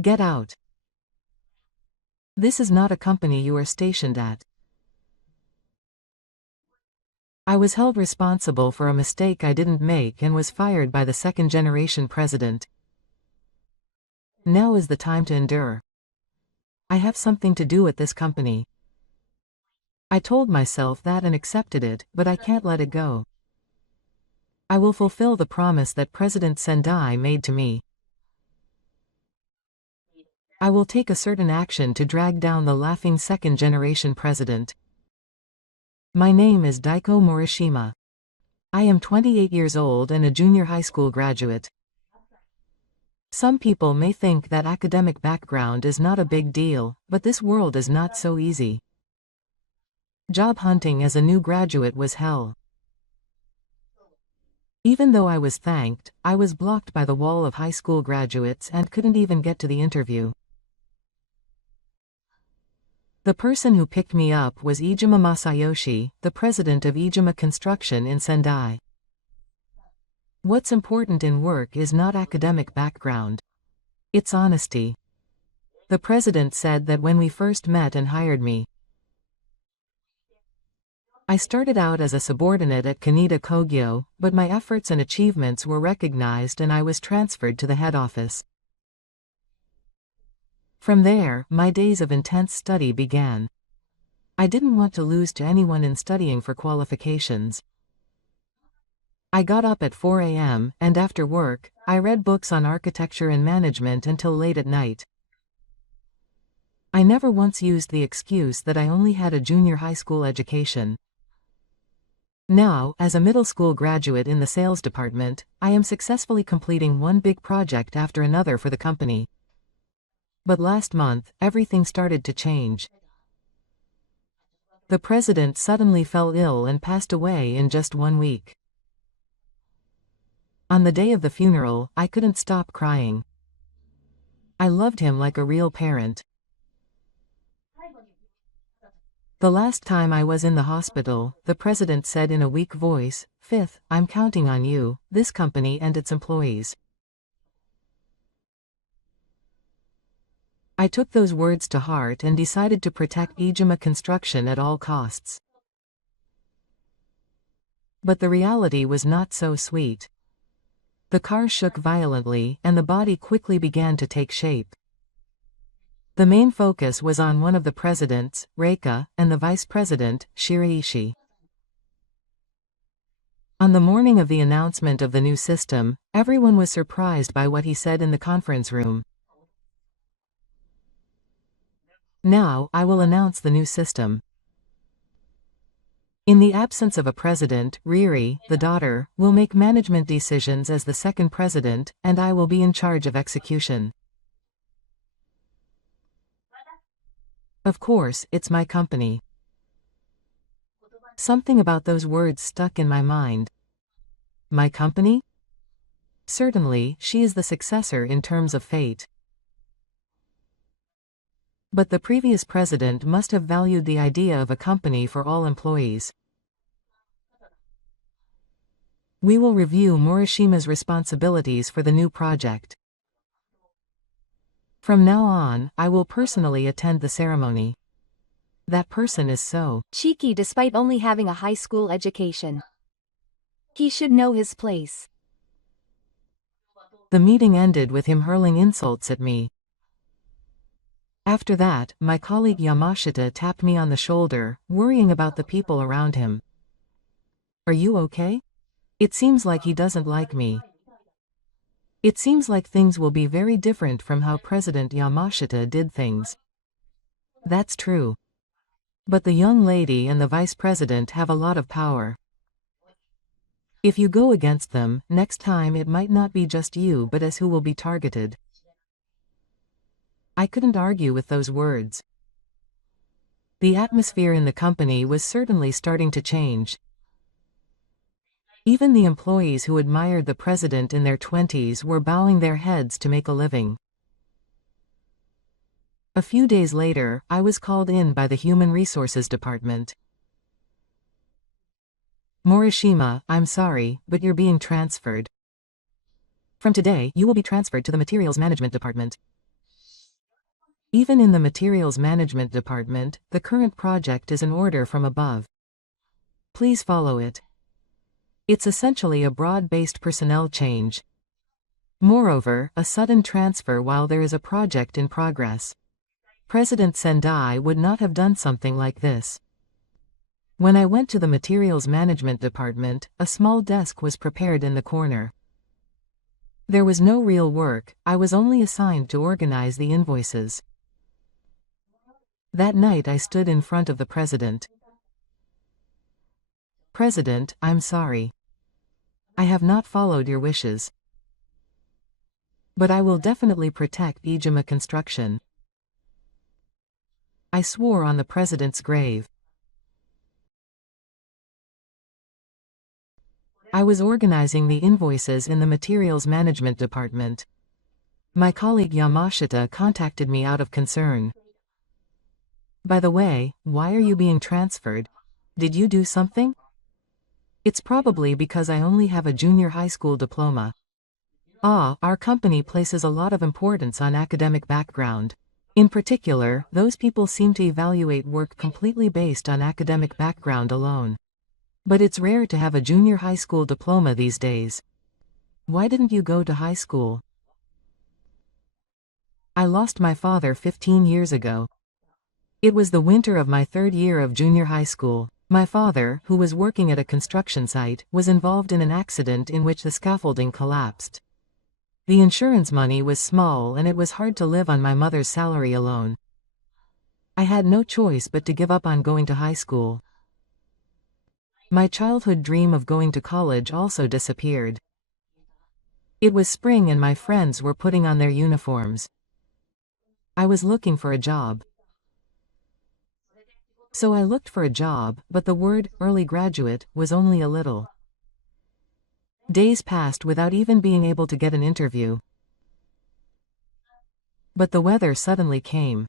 Get out. This is not a company you are stationed at. I was held responsible for a mistake I didn't make and was fired by the second-generation president. Now is the time to endure. I have something to do at this company. I told myself that and accepted it, but I can't let it go. I will fulfill the promise that President Sendai made to me. I will take a certain action to drag down the laughing second-generation president. My name is Daiko Morishima. I am 28 years old and a junior high school graduate. Some people may think that academic background is not a big deal, but this world is not so easy. Job hunting as a new graduate was hell. Even though I was thanked, I was blocked by the wall of high school graduates and couldn't even get to the interview. The person who picked me up was Iijima Masayoshi, the president of Iijima Construction in Sendai. What's important in work is not academic background. It's honesty. The president said that when we first met and hired me. I started out as a subordinate at Kaneda Kogyo, but my efforts and achievements were recognized and I was transferred to the head office. From there, my days of intense study began. I didn't want to lose to anyone in studying for qualifications. I got up at 4 a.m., and after work, I read books on architecture and management until late at night. I never once used the excuse that I only had a junior high school education. Now, as a middle school graduate in the sales department, I am successfully completing one big project after another for the company. But last month, everything started to change. The president suddenly fell ill and passed away in just 1 week. On the day of the funeral, I couldn't stop crying. I loved him like a real parent. The last time I was in the hospital, the president said in a weak voice, "Fifth, I'm counting on you, this company and its employees." I took those words to heart and decided to protect Iijima Construction at all costs. But the reality was not so sweet. The car shook violently, and the body quickly began to take shape. The main focus was on one of the presidents, Reika, and the vice president, Shiraishi. On the morning of the announcement of the new system, everyone was surprised by what he said in the conference room. Now, I will announce the new system. In the absence of a president, Riri, the daughter, will make management decisions as the second president, and I will be in charge of execution. Of course, it's my company. Something about those words stuck in my mind. My company? Certainly, she is the successor in terms of fate. But the previous president must have valued the idea of a company for all employees. We will review Morishima's responsibilities for the new project. From now on, I will personally attend the ceremony. That person is so cheeky despite only having a high school education. He should know his place. The meeting ended with him hurling insults at me. After that, my colleague Yamashita tapped me on the shoulder, worrying about the people around him. Are you okay? It seems like he doesn't like me. It seems like things will be very different from how President Yamashita did things. That's true. But the young lady and the vice president have a lot of power. If you go against them, next time it might not be just you but us who will be targeted. I couldn't argue with those words. The atmosphere in the company was certainly starting to change. Even the employees who admired the president in their 20s were bowing their heads to make a living. A few days later, I was called in by the Human Resources Department. Morishima, I'm sorry, but you're being transferred. From today, you will be transferred to the Materials Management Department. Even in the materials management department, the current project is an order from above. Please follow it. It's essentially a broad-based personnel change. Moreover, a sudden transfer while there is a project in progress. President Sendai would not have done something like this. When I went to the materials management department, a small desk was prepared in the corner. There was no real work, I was only assigned to organize the invoices. That night I stood in front of the president. President, I'm sorry. I have not followed your wishes. But I will definitely protect Ijima Construction. I swore on the president's grave. I was organizing the invoices in the materials management department. My colleague Yamashita contacted me out of concern. By the way, why are you being transferred? Did you do something? It's probably because I only have a junior high school diploma. Our company places a lot of importance on academic background. In particular, those people seem to evaluate work completely based on academic background alone. But it's rare to have a junior high school diploma these days. Why didn't you go to high school? I lost my father 15 years ago. It was the winter of my third year of junior high school. My father, who was working at a construction site, was involved in an accident in which the scaffolding collapsed. The insurance money was small and it was hard to live on my mother's salary alone. I had no choice but to give up on going to high school. My childhood dream of going to college also disappeared. It was spring and my friends were putting on their uniforms. I was looking for a job. So I looked for a job, but the word, early graduate, was only a little. Days passed without even being able to get an interview. But the weather suddenly came.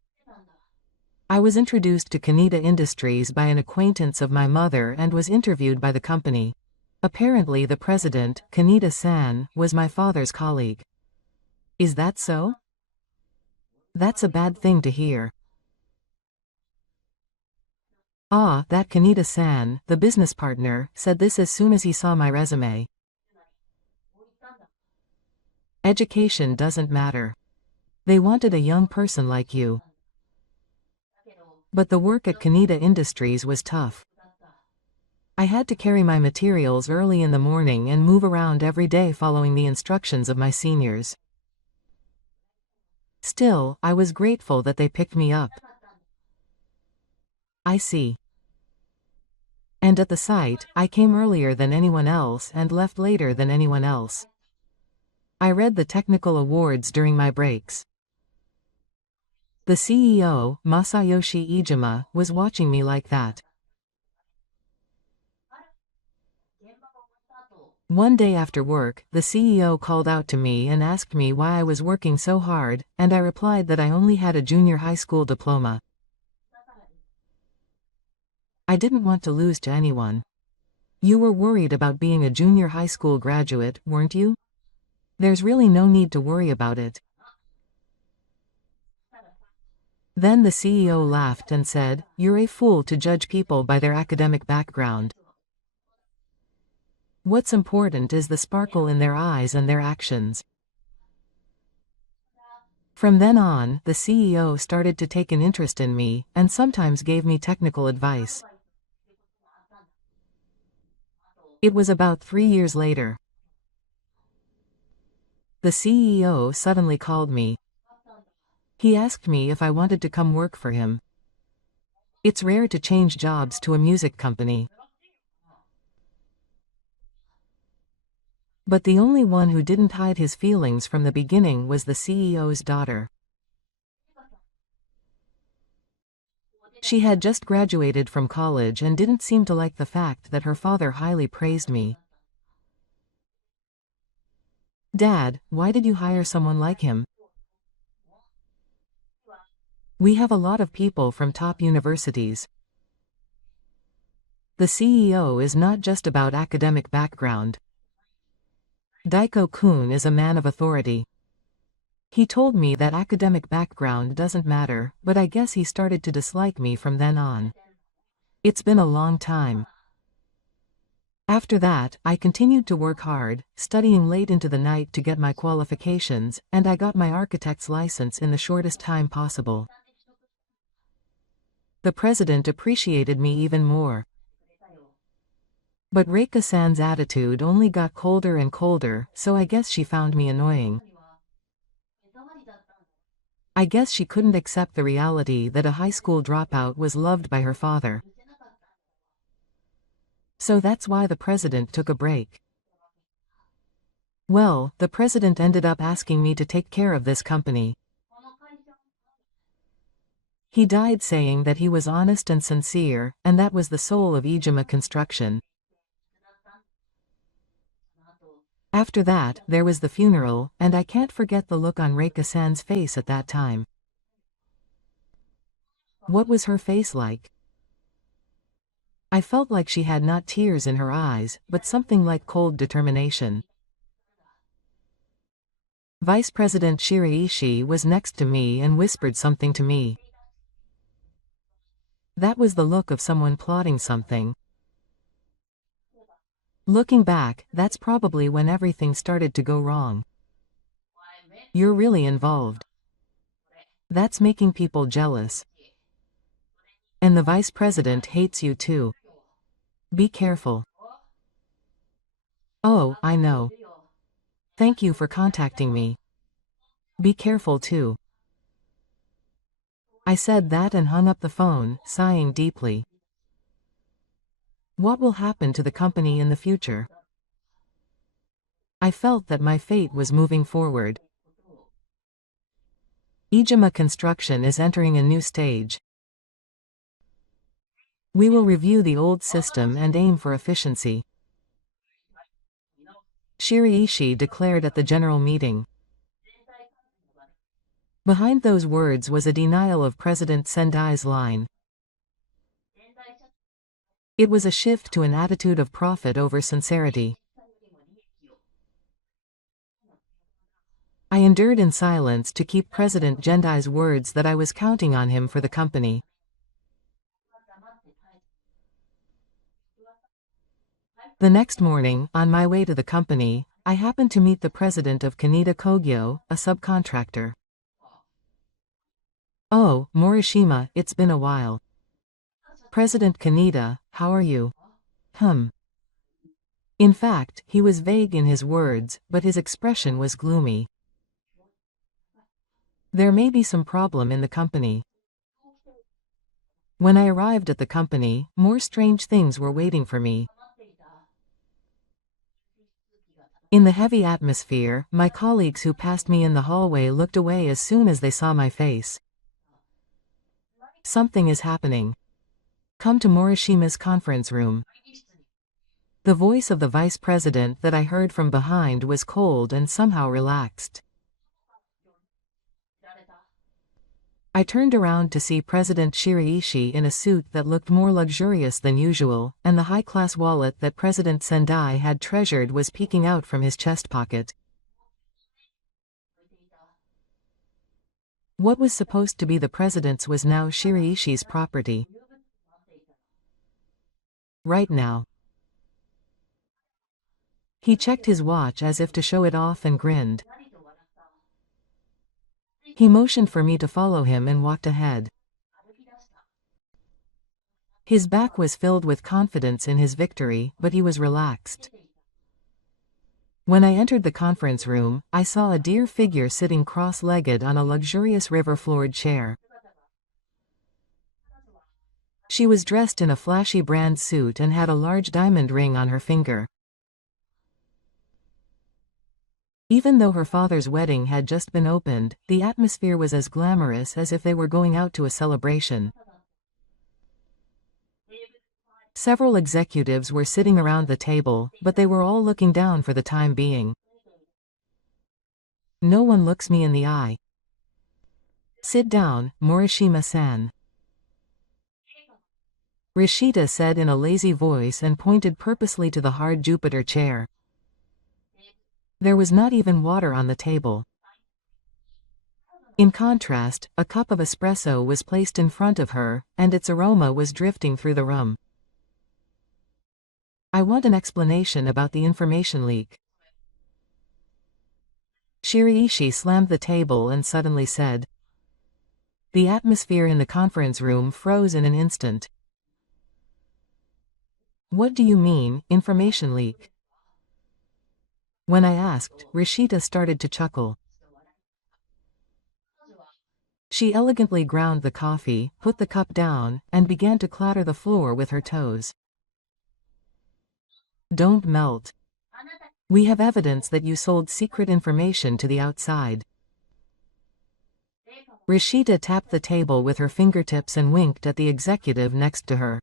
I was introduced to Kaneda Industries by an acquaintance of my mother and was interviewed by the company. Apparently the president, Kaneda-san, was my father's colleague. Is that so? That's a bad thing to hear. That Kaneda-san, the business partner, said this as soon as he saw my resume. Education doesn't matter. They wanted a young person like you. But the work at Kaneda Industries was tough. I had to carry my materials early in the morning and move around every day following the instructions of my seniors. Still, I was grateful that they picked me up. I see. And at the site, I came earlier than anyone else and left later than anyone else. I read the technical awards during my breaks. The CEO, Masayoshi Ijima, was watching me like that. One day after work, the CEO called out to me and asked me why I was working so hard, and I replied that I only had a junior high school diploma. I didn't want to lose to anyone. You were worried about being a junior high school graduate, weren't you? There's really no need to worry about it. Then the CEO laughed and said, "You're a fool to judge people by their academic background. What's important is the sparkle in their eyes and their actions." From then on, the CEO started to take an interest in me, and sometimes gave me technical advice. It was about 3 years later. The CEO suddenly called me. He asked me if I wanted to come work for him. It's rare to change jobs to a music company. But the only one who didn't hide his feelings from the beginning was the CEO's daughter. She had just graduated from college and didn't seem to like the fact that her father highly praised me. "Dad, why did you hire someone like him? We have a lot of people from top universities." The CEO is not just about academic background. Daiko-kun is a man of authority. He told me that academic background doesn't matter, but I guess he started to dislike me from then on. It's been a long time. After that, I continued to work hard, studying late into the night to get my qualifications, and I got my architect's license in the shortest time possible. The president appreciated me even more. But Reika-san's attitude only got colder and colder, so I guess she found me annoying. I guess she couldn't accept the reality that a high school dropout was loved by her father. So that's why the president took a break. Well, the president ended up asking me to take care of this company. He died saying that he was honest and sincere, and that was the soul of Ijima Construction. After that, there was the funeral, and I can't forget the look on Reika-san's face at that time. What was her face like? I felt like she had not tears in her eyes, but something like cold determination. Vice President Shiraishi was next to me and whispered something to me. That was the look of someone plotting something. Looking back, that's probably when everything started to go wrong. You're really involved. That's making people jealous. And the vice president hates you too. Be careful. Oh, I know. Thank you for contacting me. Be careful too. I said that and hung up the phone, sighing deeply. What will happen to the company in the future? I felt that my fate was moving forward. Ijima Construction is entering a new stage. We will review the old system and aim for efficiency. Shiraishi declared at the general meeting. Behind those words was a denial of President Sendai's line. It was a shift to an attitude of profit over sincerity. I endured in silence to keep President Sendai's words that I was counting on him for the company. The next morning, on my way to the company, I happened to meet the president of Kaneda Kogyo, a subcontractor. Oh, Morishima, it's been a while. President Kaneda, how are you? In fact, he was vague in his words, but his expression was gloomy. There may be some problem in the company. When I arrived at the company, more strange things were waiting for me. In the heavy atmosphere, my colleagues who passed me in the hallway looked away as soon as they saw my face. Something is happening. Come to Morishima's conference room. The voice of the vice president that I heard from behind was cold and somehow relaxed. I turned around to see President Shiraishi in a suit that looked more luxurious than usual, and the high-class wallet that President Sendai had treasured was peeking out from his chest pocket. What was supposed to be the president's was now Shiraishi's property. Right now. He checked his watch as if to show it off and grinned. He motioned for me to follow him and walked ahead. His back was filled with confidence in his victory, but he was relaxed. When I entered the conference room, I saw a dear figure sitting cross-legged on a luxurious river-floored chair. She was dressed in a flashy brand suit and had a large diamond ring on her finger. Even though her father's wedding had just been opened, the atmosphere was as glamorous as if they were going out to a celebration. Several executives were sitting around the table, but they were all looking down for the time being. No one looks me in the eye. Sit down, Morishima-san. Rishita said in a lazy voice and pointed purposely to the hard Jupiter chair. There was not even water on the table. In contrast, a cup of espresso was placed in front of her, and its aroma was drifting through the room. I want an explanation about the information leak. Shiraishi slammed the table and suddenly said. The atmosphere in the conference room froze in an instant. What do you mean, information leak? When I asked, Rishita started to chuckle. She elegantly ground the coffee, put the cup down, and began to clatter the floor with her toes. Don't melt. We have evidence that you sold secret information to the outside. Rishita tapped the table with her fingertips and winked at the executive next to her.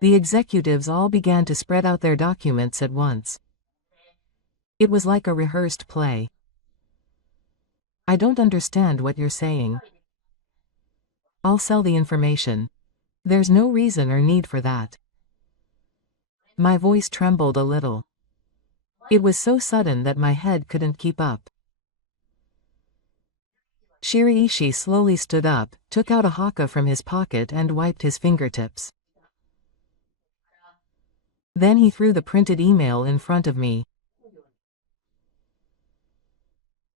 The executives all began to spread out their documents at once. It was like a rehearsed play. I don't understand what you're saying. I'll sell the information. There's no reason or need for that. My voice trembled a little. It was so sudden that my head couldn't keep up. Shiraishi slowly stood up, took out a haka from his pocket and wiped his fingertips. Then he threw the printed email in front of me.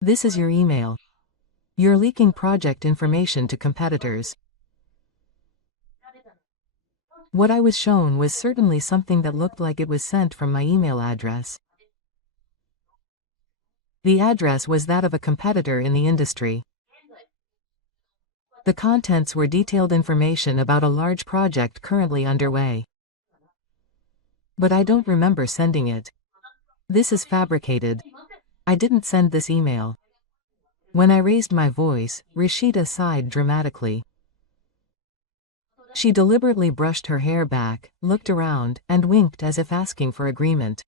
This is your email. You're leaking project information to competitors. What I was shown was certainly something that looked like it was sent from my email address. The address was that of a competitor in the industry. The contents were detailed information about a large project currently underway. But I don't remember sending it. This is fabricated. I didn't send this email. When I raised my voice, Rishita sighed dramatically. She deliberately brushed her hair back, looked around, and winked as if asking for agreement.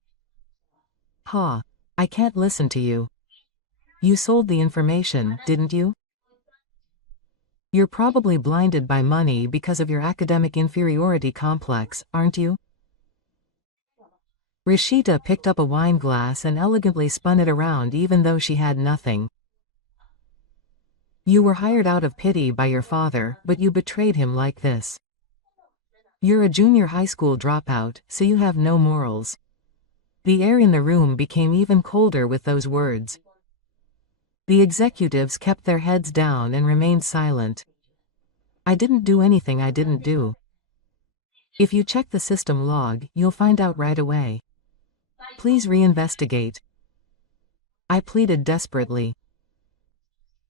Ha! I can't listen to you. You sold the information, didn't you? You're probably blinded by money because of your academic inferiority complex, aren't you? Rishita picked up a wine glass and elegantly spun it around even though she had nothing. You were hired out of pity by your father, but you betrayed him like this. You're a junior high school dropout, so you have no morals. The air in the room became even colder with those words. The executives kept their heads down and remained silent. I didn't do anything I didn't do. If you check the system log, you'll find out right away. Please reinvestigate. I pleaded desperately.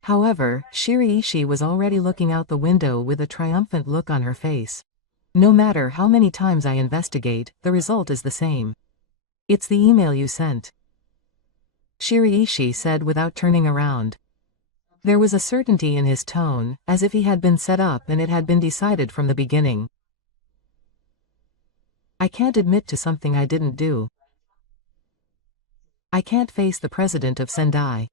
However, Shiraishi was already looking out the window with a triumphant look on her face. No matter how many times I investigate, the result is the same. It's the email you sent. Shiraishi said without turning around. There was a certainty in his tone, as if he had been set up and it had been decided from the beginning. I can't admit to something I didn't do. I can't face the president of Sendai.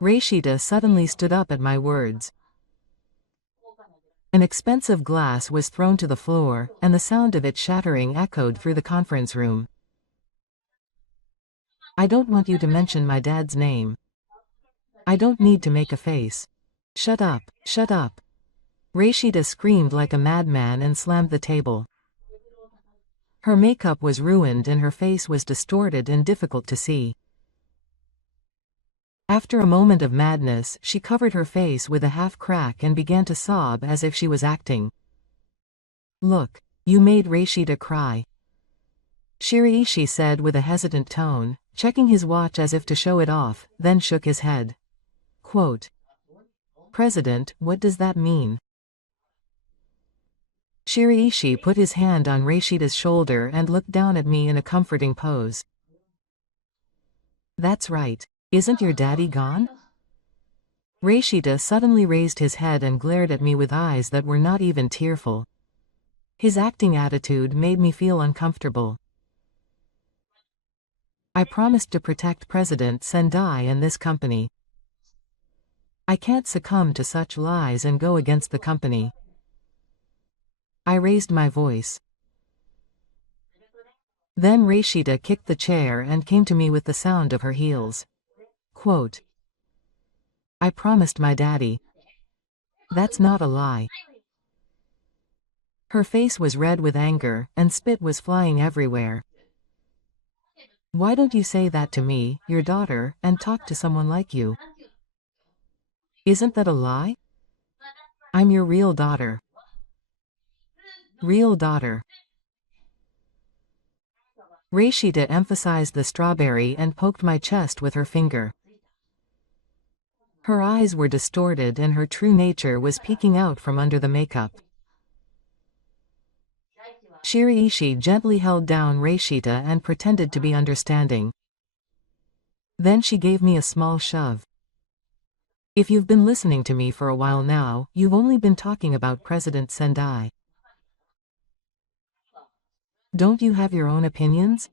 Rishita suddenly stood up at my words. An expensive glass was thrown to the floor, and the sound of it shattering echoed through the conference room. I don't want you to mention my dad's name. I don't need to make a face. Shut up, shut up. Rishita screamed like a madman and slammed the table. Her makeup was ruined and her face was distorted and difficult to see. After a moment of madness, she covered her face with a half crack and began to sob as if she was acting. Look, you made Rishita cry. Shiraishi said with a hesitant tone, checking his watch as if to show it off, then shook his head. Quote, President, what does that mean? Shiraishi put his hand on Rishita's shoulder and looked down at me in a comforting pose. That's right. Isn't your daddy gone? Rishita suddenly raised his head and glared at me with eyes that were not even tearful. His acting attitude made me feel uncomfortable. I promised to protect President Sendai and this company. I can't succumb to such lies and go against the company. I raised my voice. Then Rishita kicked the chair and came to me with the sound of her heels. Quote, I promised my daddy. That's not a lie. Her face was red with anger, and spit was flying everywhere. Why don't you say that to me, your daughter, and talk to someone like you? Isn't that a lie? I'm your real daughter. Real daughter. Rashida emphasized the strawberry and poked my chest with her finger. Her eyes were distorted and her true nature was peeking out from under the makeup. Shiraishi gently held down Rashida and pretended to be understanding. Then she gave me a small shove. If you've been listening to me for a while now, you've only been talking about President Sendai. Don't you have your own opinions?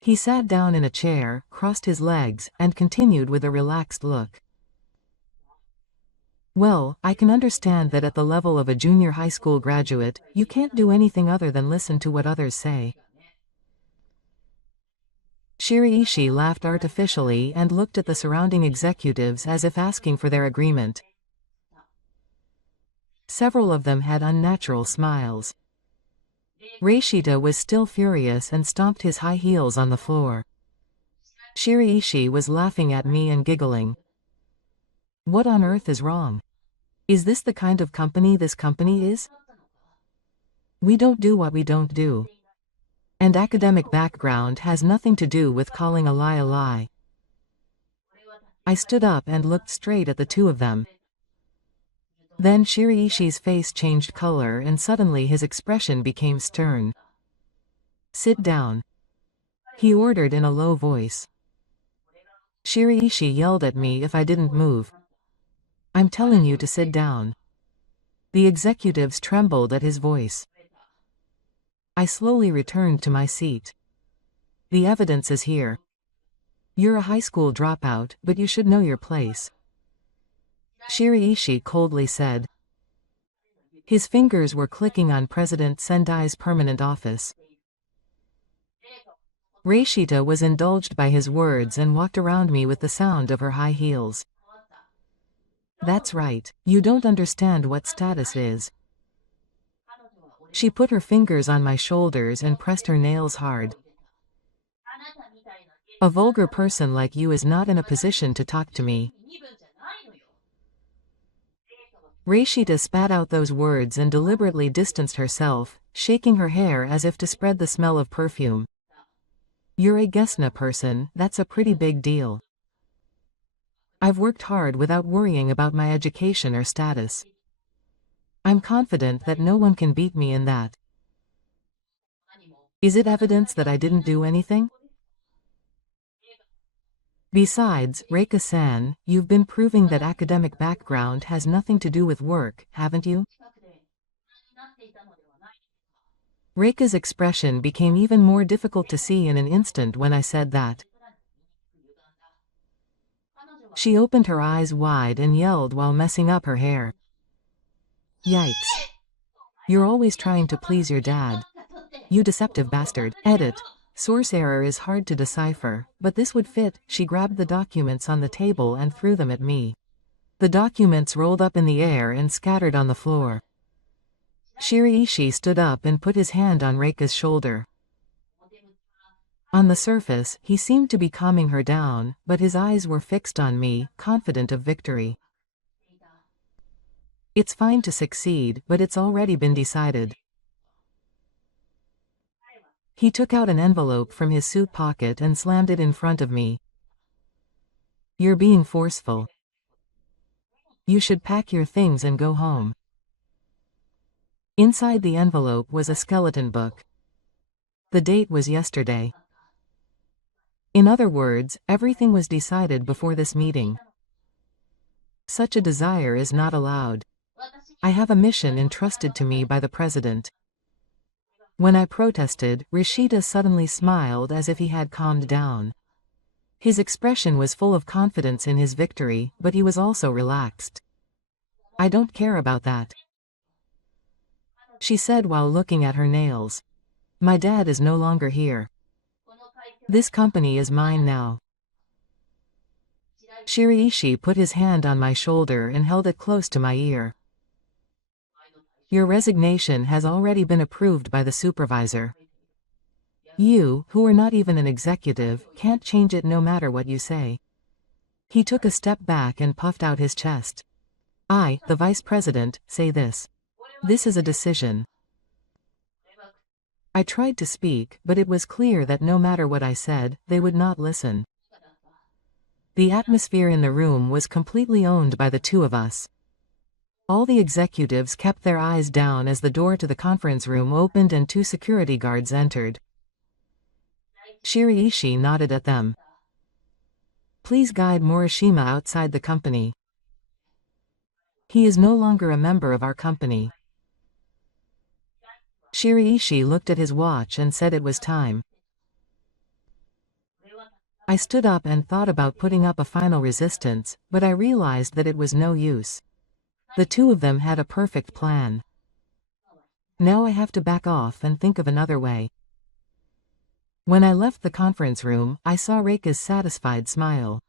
He sat down in a chair, crossed his legs, and continued with a relaxed look. Well, I can understand that at the level of a junior high school graduate, you can't do anything other than listen to what others say. Shiraishi laughed artificially and looked at the surrounding executives as if asking for their agreement. Several of them had unnatural smiles. Rashida was still furious and stomped his high heels on the floor. Shiraishi was laughing at me and giggling. What on earth is wrong? Is this the kind of company this company is? We don't do what we don't do. And academic background has nothing to do with calling a lie a lie. I stood up and looked straight at the two of them. Then Shiraishi's face changed color and suddenly his expression became stern. Sit down, he ordered in a low voice. Shiraishi yelled at me if I didn't move. I'm telling you to sit down. The executives trembled at his voice. I slowly returned to my seat. The evidence is here. You're a high school dropout, but you should know your place. Shiraishi coldly said. His fingers were clicking on President Sendai's permanent office. Rashida was indulged by his words and walked around me with the sound of her high heels. That's right, you don't understand what status is. She put her fingers on my shoulders and pressed her nails hard. A vulgar person like you is not in a position to talk to me. Rashida spat out those words and deliberately distanced herself, shaking her hair as if to spread the smell of perfume. You're a Gesna person, that's a pretty big deal. I've worked hard without worrying about my education or status. I'm confident that no one can beat me in that. Is it evidence that I didn't do anything? Besides, Reika-san, you've been proving that academic background has nothing to do with work, haven't you? Reika's expression became even more difficult to see in an instant when I said that. She opened her eyes wide and yelled while messing up her hair. Yikes. You're always trying to please your dad. You deceptive bastard. Edit. Source error is hard to decipher, but this would fit. She grabbed the documents on the table and threw them at me. The documents rolled up in the air and scattered on the floor. Shiraishi stood up and put his hand on Reika's shoulder. On the surface, he seemed to be calming her down, but his eyes were fixed on me, confident of victory. It's fine to succeed, but it's already been decided. He took out an envelope from his suit pocket and slammed it in front of me. You're being forceful. You should pack your things and go home. Inside the envelope was a skeleton book. The date was yesterday. In other words, everything was decided before this meeting. Such a desire is not allowed. I have a mission entrusted to me by the president. When I protested, Rashida suddenly smiled as if he had calmed down. His expression was full of confidence in his victory, but he was also relaxed. I don't care about that, she said while looking at her nails. My dad is no longer here. This company is mine now. Shiraishi put his hand on my shoulder and held it close to my ear. Your resignation has already been approved by the supervisor. You, who are not even an executive, can't change it no matter what you say. He took a step back and puffed out his chest. I, the vice president, say this. This is a decision. I tried to speak, but it was clear that no matter what I said, they would not listen. The atmosphere in the room was completely owned by the two of us. All the executives kept their eyes down as the door to the conference room opened and two security guards entered. Shiraishi nodded at them. Please guide Morishima outside the company. He is no longer a member of our company. Shiraishi looked at his watch and said it was time. I stood up and thought about putting up a final resistance, but I realized that it was no use. The two of them had a perfect plan. Now I have to back off and think of another way. When I left the conference room, I saw Reika's satisfied smile.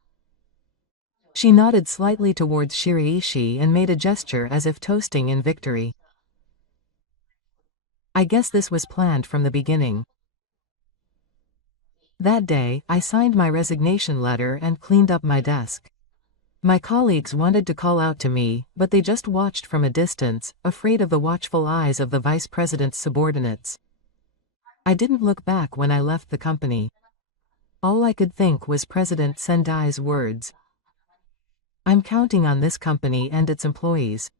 She nodded slightly towards Shiraishi and made a gesture as if toasting in victory. I guess this was planned from the beginning. That day, I signed my resignation letter and cleaned up my desk. My colleagues wanted to call out to me, but they just watched from a distance, afraid of the watchful eyes of the vice president's subordinates. I didn't look back when I left the company. All I could think was President Sendai's words. I'm counting on this company and its employees.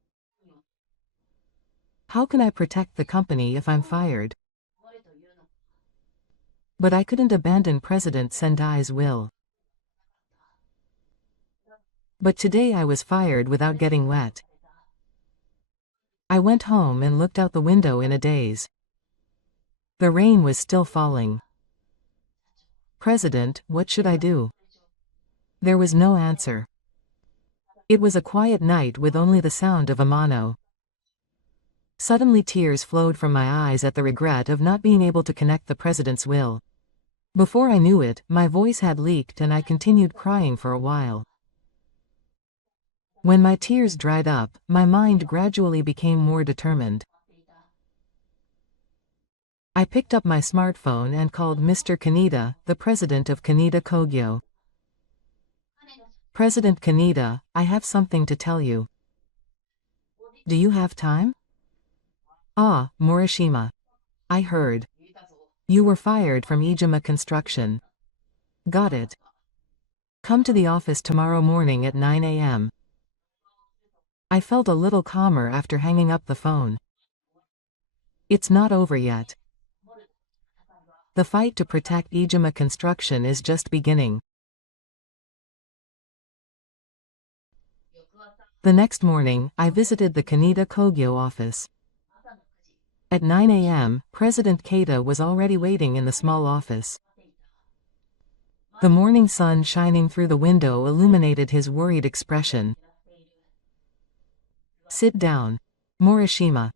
How can I protect the company if I'm fired? But I couldn't abandon President Sendai's will. But today I was fired without getting wet. I went home and looked out the window in a daze. The rain was still falling. President, what should I do? There was no answer. It was a quiet night with only the sound of Amano. Suddenly tears flowed from my eyes at the regret of not being able to connect the president's will. Before I knew it, my voice had leaked and I continued crying for a while. When my tears dried up, my mind gradually became more determined. I picked up my smartphone and called Mr. Kaneda, the president of Kaneda Kogyo. President Kaneda, I have something to tell you. Do you have time? Ah, Morishima. I heard. You were fired from Ijima Construction. Got it. Come to the office tomorrow morning at 9 a.m. I felt a little calmer after hanging up the phone. It's not over yet. The fight to protect Ijima Construction is just beginning. The next morning, I visited the Kaneda Kogyo office. At 9 a.m., President Keita was already waiting in the small office. The morning sun shining through the window illuminated his worried expression. Sit down, Morishima.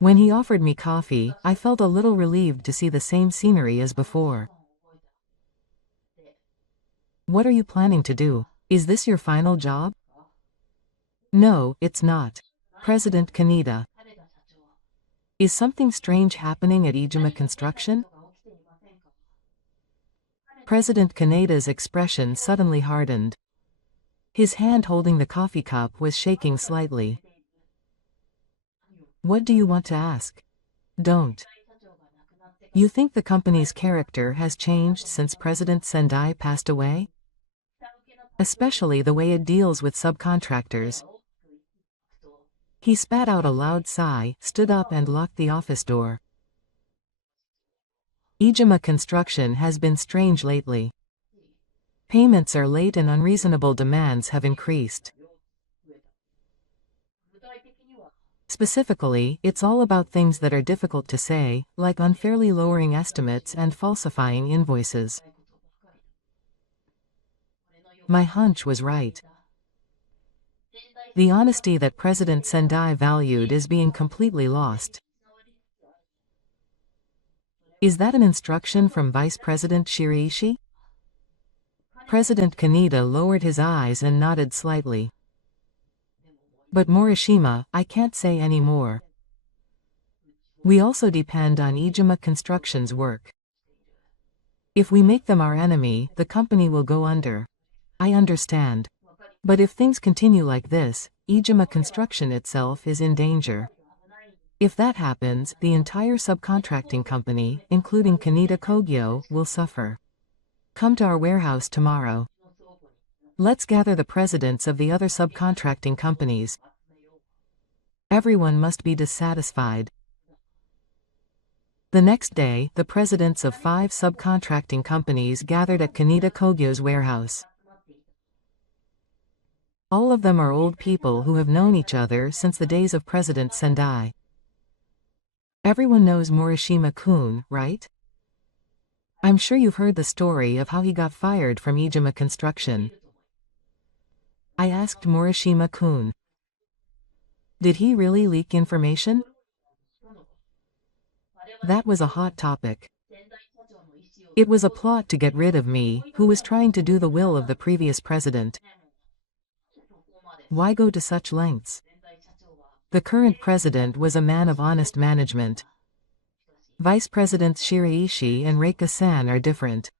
When he offered me coffee, I felt a little relieved to see the same scenery as before. What are you planning to do? Is this your final job? No, it's not. President Kaneda. Is something strange happening at Ijima Construction? President Kaneda's expression suddenly hardened. His hand holding the coffee cup was shaking slightly. What do you want to ask? Don't. You think the company's character has changed since President Sendai passed away? Especially the way it deals with subcontractors. He spat out a loud sigh, stood up and locked the office door. Ijima Construction has been strange lately. Payments are late and unreasonable demands have increased. Specifically, it's all about things that are difficult to say, like unfairly lowering estimates and falsifying invoices. My hunch was right. The honesty that President Sendai valued is being completely lost. Is that an instruction from Vice President Shiraishi? President Kaneda lowered his eyes and nodded slightly. But Morishima, I can't say any more. We also depend on Ijima Construction's work. If we make them our enemy, the company will go under. I understand. But if things continue like this, Ijima Construction itself is in danger. If that happens, the entire subcontracting company, including Kaneda Kogyo, will suffer. Come to our warehouse tomorrow. Let's gather the presidents of the other subcontracting companies. Everyone must be dissatisfied. The next day, the presidents of 5 subcontracting companies gathered at Kaneda Kogyo's warehouse. All of them are old people who have known each other since the days of President Sendai. Everyone knows Morishima-kun, right? I'm sure you've heard the story of how he got fired from Ijima Construction. I asked Morishima-kun. Did he really leak information? That was a hot topic. It was a plot to get rid of me, who was trying to do the will of the previous president. Why go to such lengths? The current president was a man of honest management. Vice Presidents Shiraishi and Reika-san are different.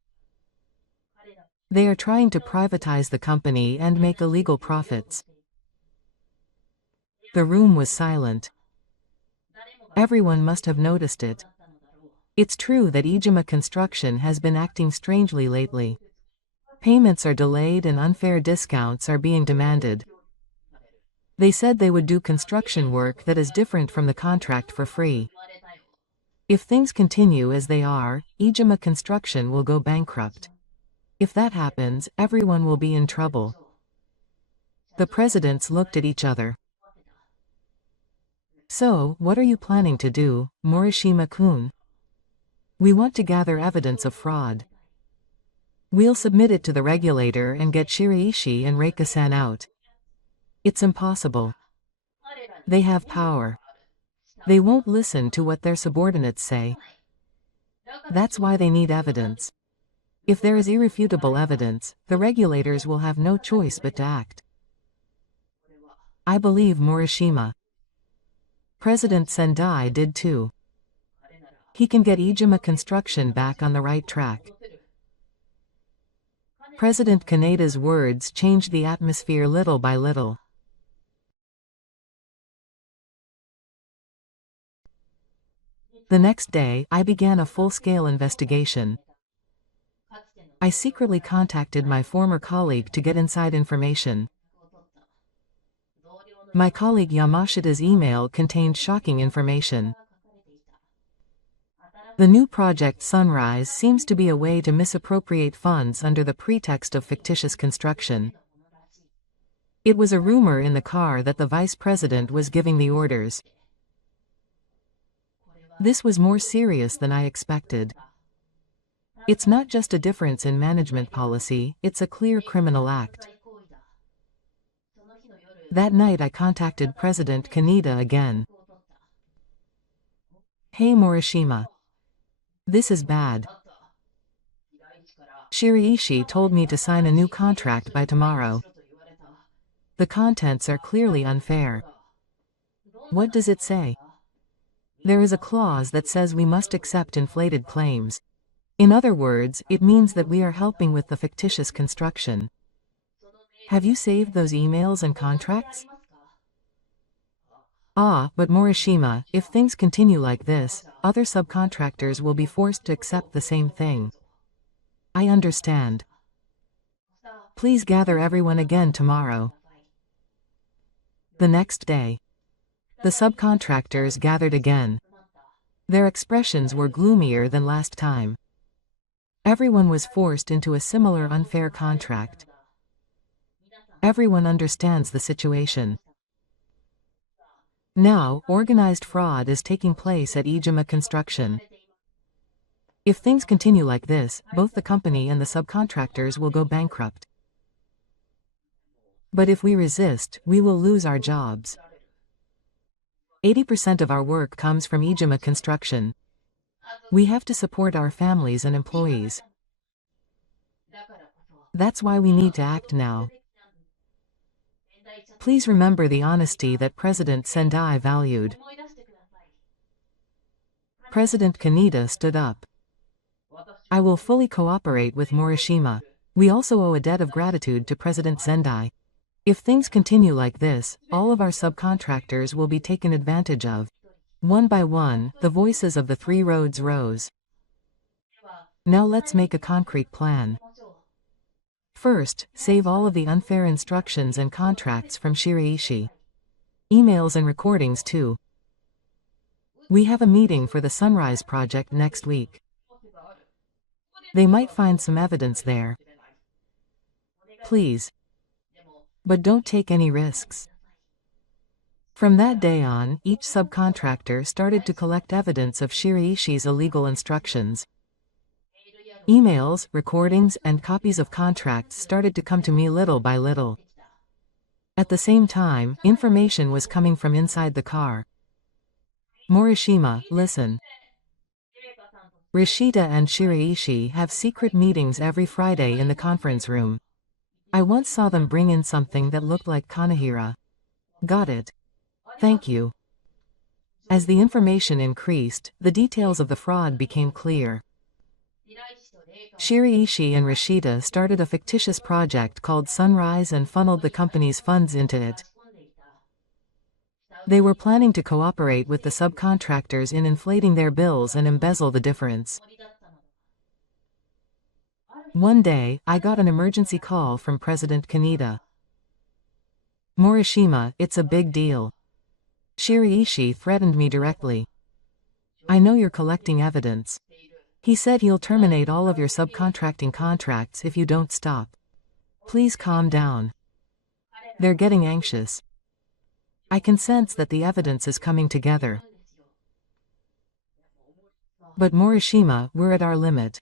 They are trying to privatize the company and make illegal profits. The room was silent. Everyone must have noticed it. It's true that Ijima Construction has been acting strangely lately. Payments are delayed and unfair discounts are being demanded. They said they would do construction work that is different from the contract for free. If things continue as they are, Ijima Construction will go bankrupt. If that happens, everyone will be in trouble. The presidents looked at each other. So, what are you planning to do, Morishima-kun? We want to gather evidence of fraud. We'll submit it to the regulator and get Shiraishi and Reika-san out. It's impossible. They have power. They won't listen to what their subordinates say. That's why they need evidence. If there is irrefutable evidence, the regulators will have no choice but to act. I believe Morishima. President Sendai did too. He can get Ijima Construction back on the right track. President Kaneda's words changed the atmosphere little by little. The next day, I began a full-scale investigation. I secretly contacted my former colleague to get inside information. My colleague Yamashita's email contained shocking information. The new project Sunrise seems to be a way to misappropriate funds under the pretext of fictitious construction. It was a rumor in the car that the vice president was giving the orders. This was more serious than I expected. It's not just a difference in management policy, it's a clear criminal act. That night I contacted President Kaneda again. Hey Morishima. This is bad. Shiraishi told me to sign a new contract by tomorrow. The contents are clearly unfair. What does it say? There is a clause that says we must accept inflated claims. In other words, it means that we are helping with the fictitious construction. Have you saved those emails and contracts? Ah, but Morishima, if things continue like this, other subcontractors will be forced to accept the same thing. I understand. Please gather everyone again tomorrow. The next day. The subcontractors gathered again. Their expressions were gloomier than last time. Everyone was forced into a similar unfair contract. Everyone understands the situation. Now, organized fraud is taking place at Ijima Construction. If things continue like this, both the company and the subcontractors will go bankrupt. But if we resist, we will lose our jobs. 80% of our work comes from Ijima Construction. We have to support our families and employees. That's why we need to act now. Please remember the honesty that President Sendai valued. President Kaneda stood up. I will fully cooperate with Morishima. We also owe a debt of gratitude to President Sendai. If things continue like this, all of our subcontractors will be taken advantage of. One by one, the voices of the three roads rose. Now let's make a concrete plan. First, save all of the unfair instructions and contracts from Shiraishi. Emails and recordings too. We have a meeting for the Sunrise project next week. They might find some evidence there. Please. But don't take any risks. From that day on, each subcontractor started to collect evidence of Shiraishi's illegal instructions. Emails, recordings, and copies of contracts started to come to me little by little. At the same time, information was coming from inside the car. Morishima, listen. Rishida and Shiraishi have secret meetings every Friday in the conference room. I once saw them bring in something that looked like Kanehira. Got it. Thank you. As the information increased, the details of the fraud became clear. Shiraishi and Rishida started a fictitious project called Sunrise and funneled the company's funds into it. They were planning to cooperate with the subcontractors in inflating their bills and embezzle the difference. One day, I got an emergency call from President Kaneda. Morishima, it's a big deal. Shiraishi threatened me directly. I know you're collecting evidence. He said he'll terminate all of your subcontracting contracts if you don't stop. Please calm down. They're getting anxious. I can sense that the evidence is coming together. But Morishima, we're at our limit.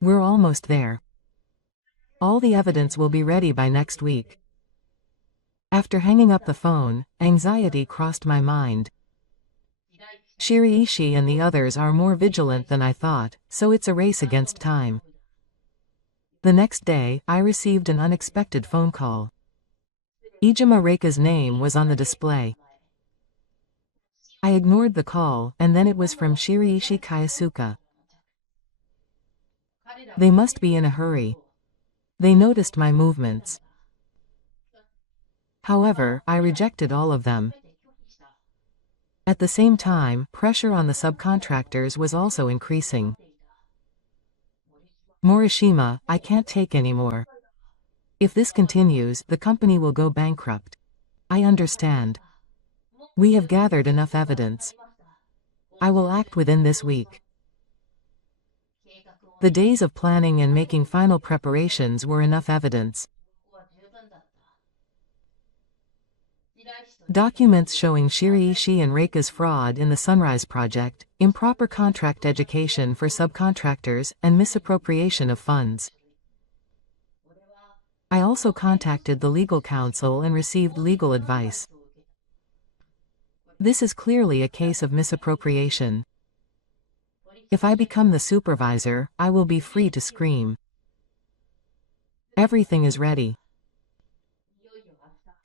We're almost there. All the evidence will be ready by next week. After hanging up the phone, anxiety crossed my mind. Shiraishi and the others are more vigilant than I thought, so it's a race against time. The next day, I received an unexpected phone call. Iijima Reika's name was on the display. I ignored the call, and then it was from Shiraishi Kayasuka. They must be in a hurry. They noticed my movements. However, I rejected all of them. At the same time, pressure on the subcontractors was also increasing. Morishima, I can't take anymore. If this continues, the company will go bankrupt. I understand. We have gathered enough evidence. I will act within this week. The days of planning and making final preparations were enough evidence. Documents showing Shiraishi and Reika's fraud in the Sunrise project, improper contract education for subcontractors, and misappropriation of funds. I also contacted the legal counsel and received legal advice. This is clearly a case of misappropriation. If I become the supervisor, I will be free to scream. Everything is ready.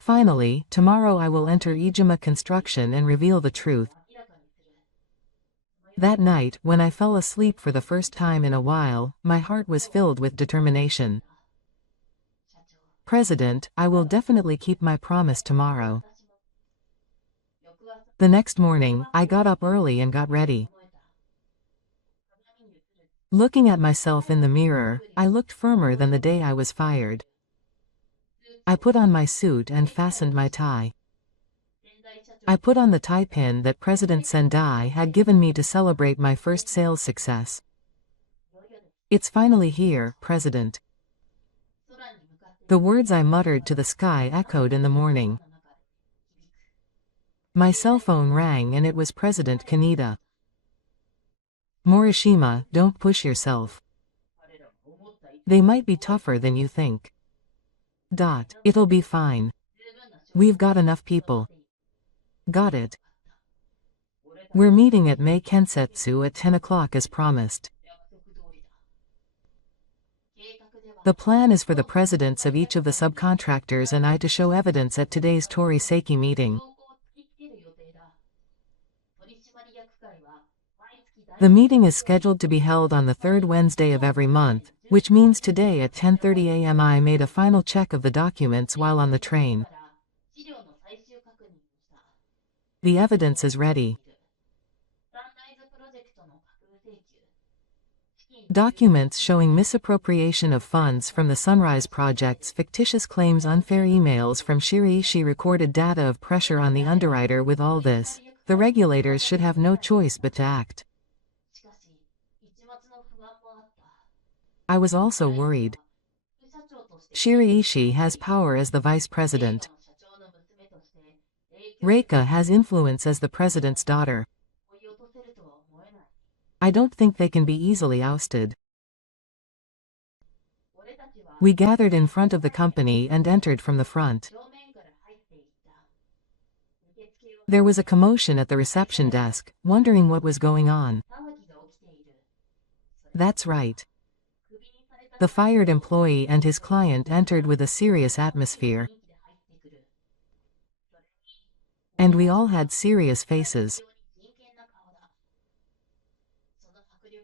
Finally, tomorrow I will enter Iijima Construction and reveal the truth. That night, when I fell asleep for the first time in a while, my heart was filled with determination. President, I will definitely keep my promise tomorrow. The next morning, I got up early and got ready. Looking at myself in the mirror, I looked firmer than the day I was fired. I put on my suit and fastened my tie. I put on the tie pin that President Sendai had given me to celebrate my first sales success. It's finally here, President. The words I muttered to the sky echoed in the morning. My cell phone rang and it was President Kaneda. Morishima, don't push yourself. They might be tougher than you think. It'll be fine. We've got enough people. Got it. We're meeting at Mei Kensetsu at 10 o'clock as promised. The plan is for the presidents of each of the subcontractors and I to show evidence at today's Tori Seiki meeting. The meeting is scheduled to be held on the third Wednesday of every month, which means today at 10:30 a.m. I made a final check of the documents while on the train. The evidence is ready. Documents showing misappropriation of funds from the Sunrise Project's fictitious claims, unfair emails from Shiraishi, recorded data of pressure on the underwriter. With all this, the regulators should have no choice but to act. I was also worried. Shiraishi has power as the vice president. Reika has influence as the president's daughter. I don't think they can be easily ousted. We gathered in front of the company and entered from the front. There was a commotion at the reception desk, wondering what was going on. That's right. The fired employee and his client entered with a serious atmosphere. And we all had serious faces.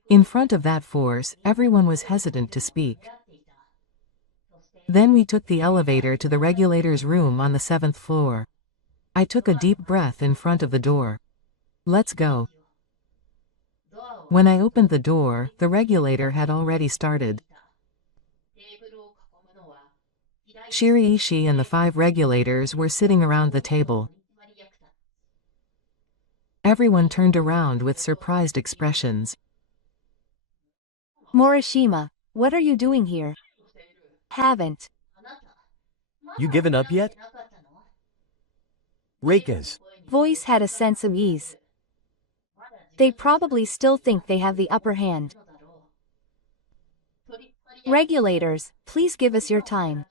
In front of that force, everyone was hesitant to speak. Then we took the elevator to the regulator's room on the 7th floor. I took a deep breath in front of the door. Let's go. When I opened the door, the regulator had already started. Shiraishi and the 5 regulators were sitting around the table. Everyone turned around with surprised expressions. Morishima, what are you doing here? Haven't You given up yet? Reika's voice had a sense of ease. They probably still think they have the upper hand. Regulators, please give us your time.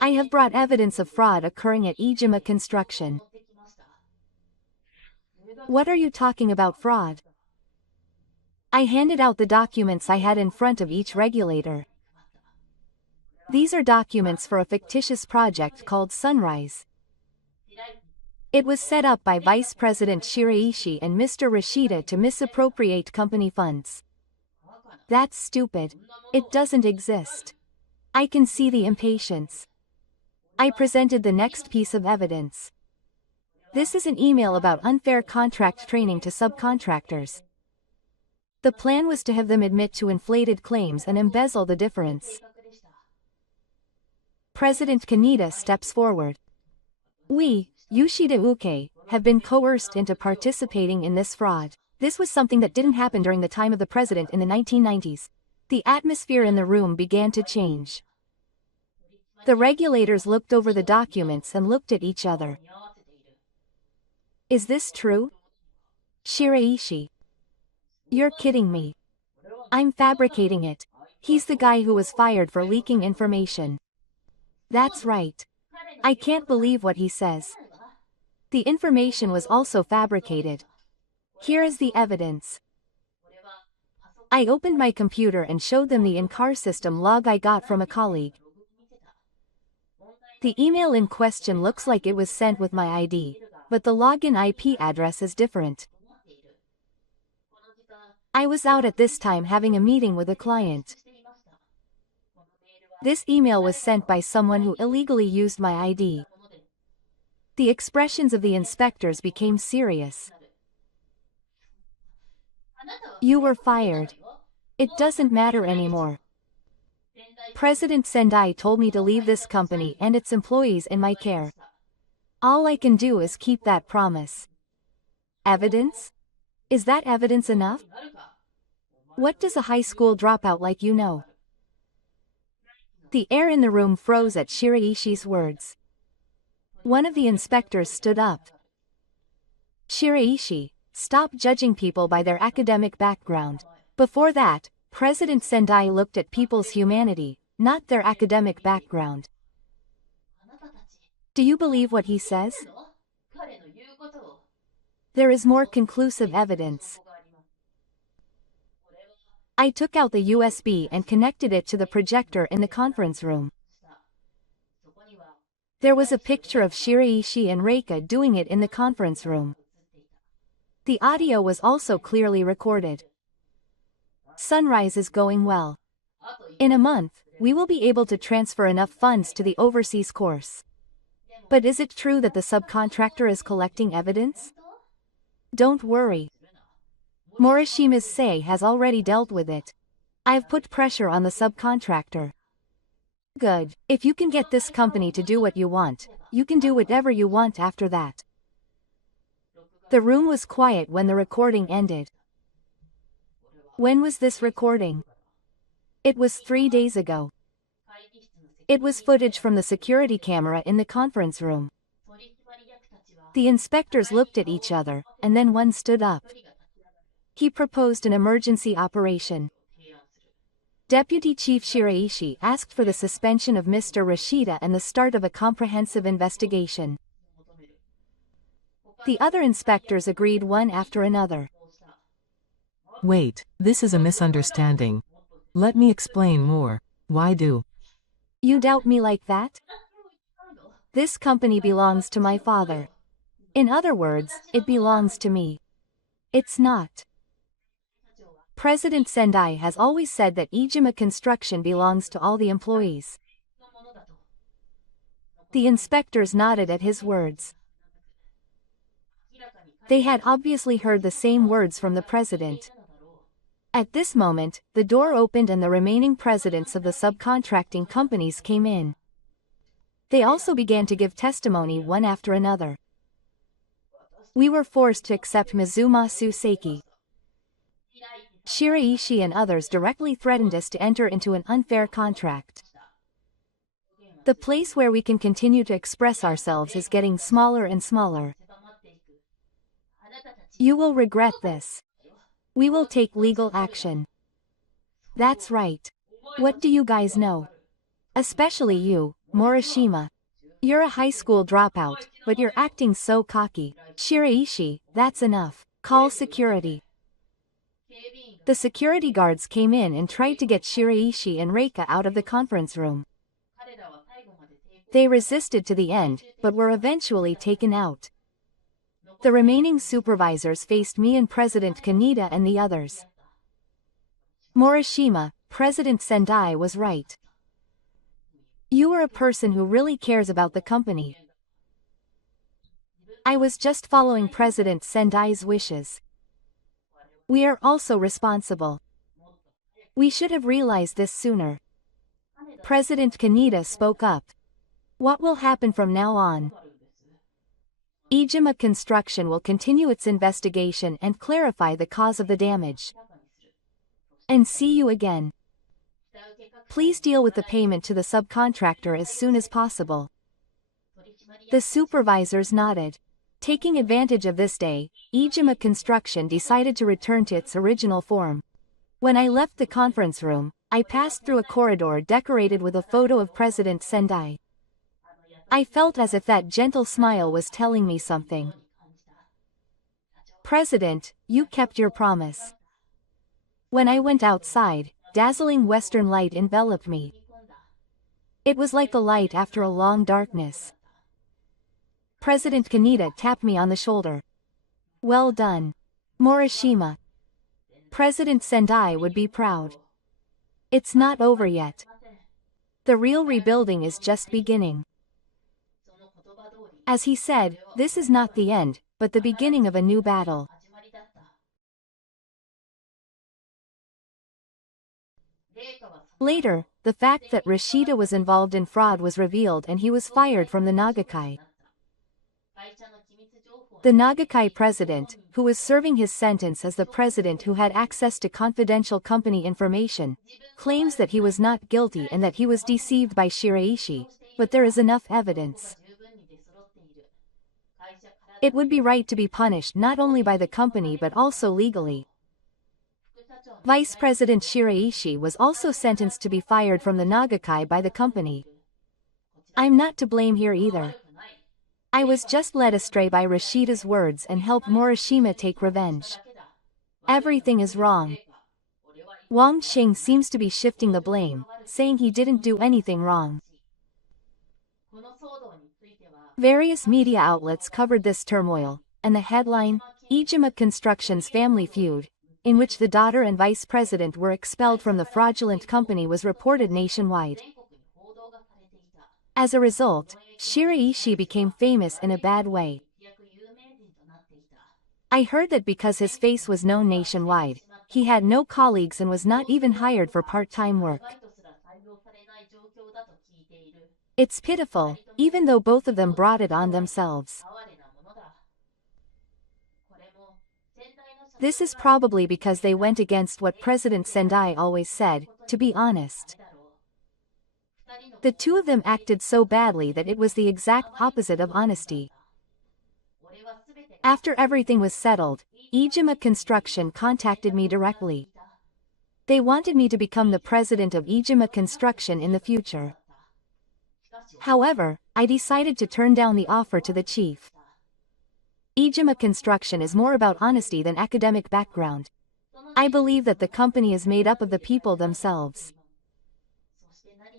I have brought evidence of fraud occurring at Ijima Construction. What are you talking about, fraud? I handed out the documents I had in front of each regulator. These are documents for a fictitious project called Sunrise. It was set up by Vice President Shiraishi and Mr. Rashida to misappropriate company funds. That's stupid. It doesn't exist. I can see the impatience. I presented the next piece of evidence. This is an email about unfair contract training to subcontractors. The plan was to have them admit to inflated claims and embezzle the difference. President Kaneda steps forward. We, Yoshida Uke, have been coerced into participating in this fraud. This was something that didn't happen during the time of the president in the 1990s. The atmosphere in the room began to change. The regulators looked over the documents and looked at each other. Is this true? Shiraishi. You're kidding me. I'm fabricating it. He's the guy who was fired for leaking information. That's right. I can't believe what he says. The information was also fabricated. Here is the evidence. I opened my computer and showed them the in-car system log I got from a colleague. The email in question looks like it was sent with my ID, but the login IP address is different. I was out at this time having a meeting with a client. This email was sent by someone who illegally used my ID. The expressions of the inspectors became serious. You were fired. It doesn't matter anymore. President Sendai told me to leave this company and its employees in my care. All I can do is keep that promise. Evidence? Is that evidence enough? What does a high school dropout like you know? The air in the room froze at Shiraishi's words. One of the inspectors stood up. Shiraishi, stop judging people by their academic background. Before that, President Sendai looked at people's humanity, not their academic background. Do you believe what he says? There is more conclusive evidence. I took out the USB and connected it to the projector in the conference room. There was a picture of Shiraishi and Reika doing it in the conference room. The audio was also clearly recorded. Sunrise is going well. In a month, we will be able to transfer enough funds to the overseas course. But is it true that the subcontractor is collecting evidence? Don't worry. Morishima's say has already dealt with it. I've put pressure on the subcontractor. Good. If you can get this company to do what you want, you can do whatever you want after that. The room was quiet when the recording ended. When was this recording? It was 3 days ago. It was footage from the security camera in the conference room. The inspectors looked at each other, and then one stood up. He proposed an emergency operation. Deputy Chief Shiraishi asked for the suspension of Mr. Rashida and the start of a comprehensive investigation. The other inspectors agreed one after another. Wait, this is a misunderstanding. Let me explain more. Why do You doubt me like that? This company belongs to my father. In other words, it belongs to me. It's not. President Sendai has always said that Ijima Construction belongs to all the employees. The inspectors nodded at his words. They had obviously heard the same words from the president. At this moment, the door opened and the remaining presidents of the subcontracting companies came in. They also began to give testimony one after another. We were forced to accept Mizumasu Seiki. Shiraishi and others directly threatened us to enter into an unfair contract. The place where we can continue to express ourselves is getting smaller and smaller. You will regret this. We will take legal action. That's right. What do you guys know? Especially you, Morishima. You're a high school dropout, but you're acting so cocky. Shiraishi, that's enough. Call security. The security guards came in and tried to get Shiraishi and Reika out of the conference room. They resisted to the end, but were eventually taken out. The remaining supervisors faced me and President Kaneda and the others. Morishima, President Sendai was right. You are a person who really cares about the company. I was just following President Sendai's wishes. We are also responsible. We should have realized this sooner. President Kaneda spoke up. What will happen from now on? Ijima Construction will continue its investigation and clarify the cause of the damage. And see you again. Please deal with the payment to the subcontractor as soon as possible. The supervisors nodded. Taking advantage of this day, Ijima Construction decided to return to its original form. When I left the conference room, I passed through a corridor decorated with a photo of President Sendai. I felt as if that gentle smile was telling me something. President, you kept your promise. When I went outside, dazzling western light enveloped me. It was like a light after a long darkness. President Kaneda tapped me on the shoulder. Well done. Morishima. President Sendai would be proud. It's not over yet. The real rebuilding is just beginning. As he said, this is not the end, but the beginning of a new battle. Later, the fact that Rashida was involved in fraud was revealed and he was fired from the Nagakai. The Nagakai president, who was serving his sentence as the president who had access to confidential company information, claims that he was not guilty and that he was deceived by Shiraishi, but there is enough evidence. It would be right to be punished not only by the company but also legally. Vice President Shiraishi was also sentenced to be fired from the Nagakai by the company. I'm not to blame here either. I was just led astray by Rashida's words and helped Morishima take revenge. Everything is wrong. Wang Xing seems to be shifting the blame, saying he didn't do anything wrong. Various media outlets covered this turmoil, and the headline, Ijima Construction's Family Feud, in which the daughter and vice president were expelled from the fraudulent company, was reported nationwide. As a result, Shiraishi became famous in a bad way. I heard that because his face was known nationwide, he had no colleagues and was not even hired for part-time work. It's pitiful, even though both of them brought it on themselves. This is probably because they went against what President Sendai always said, to be honest. The two of them acted so badly that it was the exact opposite of honesty. After everything was settled, Ijima Construction contacted me directly. They wanted me to become the president of Ijima Construction in the future. However, I decided to turn down the offer to the chief. Ijima Construction is more about honesty than academic background. I believe that the company is made up of the people themselves.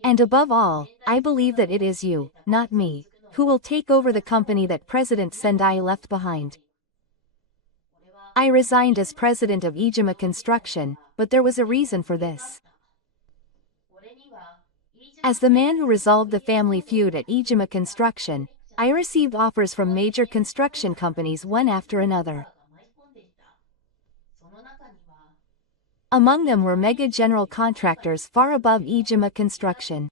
And above all, I believe that it is you, not me, who will take over the company that President Sendai left behind. I resigned as president of Ijima Construction, but there was a reason for this. As the man who resolved the family feud at Ijima Construction, I received offers from major construction companies one after another. Among them were mega general contractors far above Ijima Construction.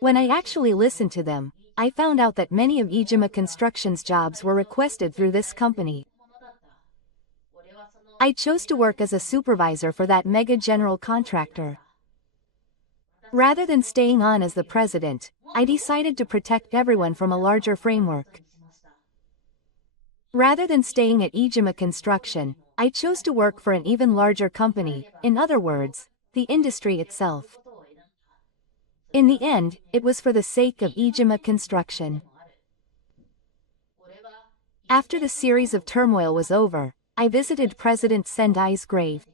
When I actually listened to them, I found out that many of Ijima Construction's jobs were requested through this company. I chose to work as a supervisor for that mega general contractor. Rather than staying on as the president, I decided to protect everyone from a larger framework. Rather than staying at Ijima Construction, I chose to work for an even larger company, in other words, the industry itself. In the end, it was for the sake of Ijima Construction. After the series of turmoil was over, I visited President Sendai's grave.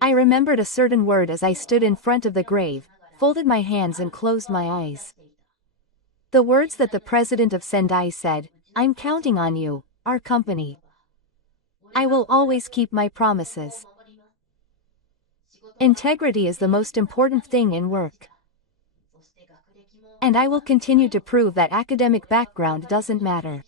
I remembered a certain word as I stood in front of the grave, folded my hands and closed my eyes. The words that the president of Sendai said, "I'm counting on you, our company. I will always keep my promises." Integrity is the most important thing in work. And I will continue to prove that academic background doesn't matter.